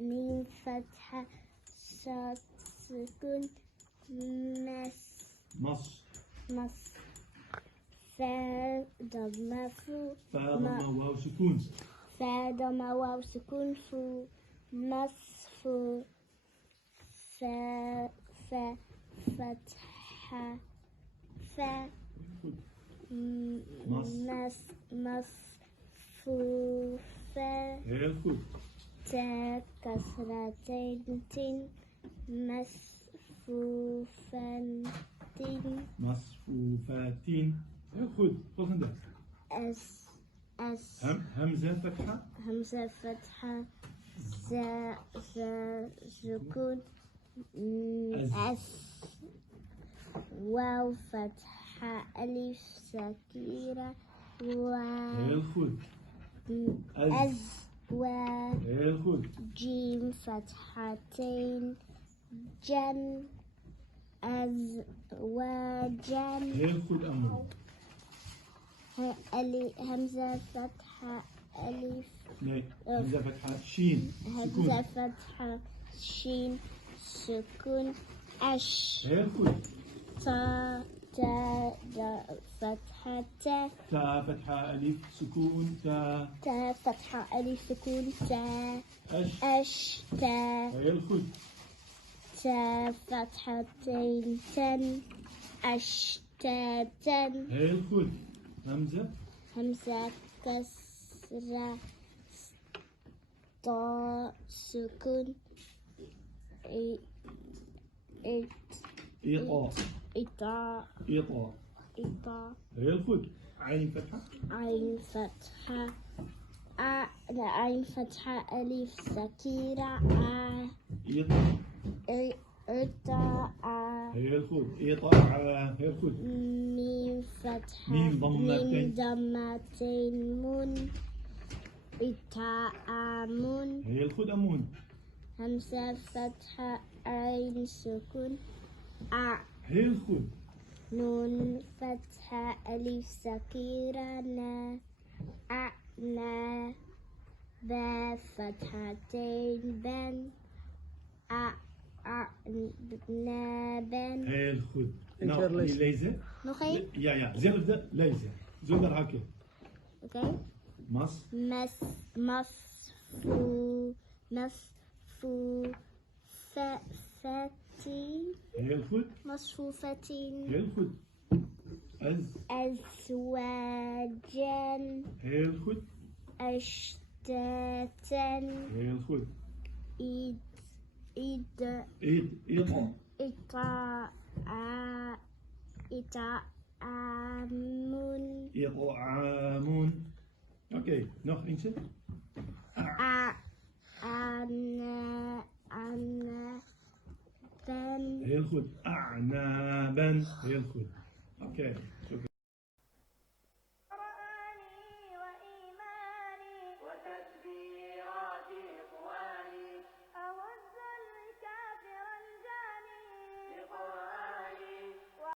ميم فتحة صاد سكون مص فا ضمة فو فا ضمة واو سكون فا ضمة واو سكون فو مصفو فا فتحة فا مصفوفة heel goed تا كسرتين تين مصفوفتين heel goed volgende اس همزة فتحة زا سكون اس واو فتحة ألف سكيرة heel goed أز heel goed جيم فتحتين جن أزواجا heel goed أمو همزة فتحة ألف همزة فتحة شين همزة فتحة شين سكون أش heel goed تا فتحة تا فتحة ألف سكون تا فتحة ألف سكون تا أش تا heel goed تا فتحتين تن أشتاتا heel goed همزة كسرة طا سكون إطاء heel goed عين فتحة عين فتحة ألف سكيرة إطاء heel goed إطاع heel goed ميم فتحة ميم ضمتين من إطعام heel goed أمون همزة فتحة عين سكون heel goed نون فتحة ألف سكيرة نا با فتحتين بن نابن heel goed nou die lezen nog één ja zelfde lezen zonder hakken oké مصفوفتين heel goed مصفوفتين heel goed أزواجا heel goed أشتاتا heel goed إطعام oké nog eentje heel goed أعنابا heel goed oké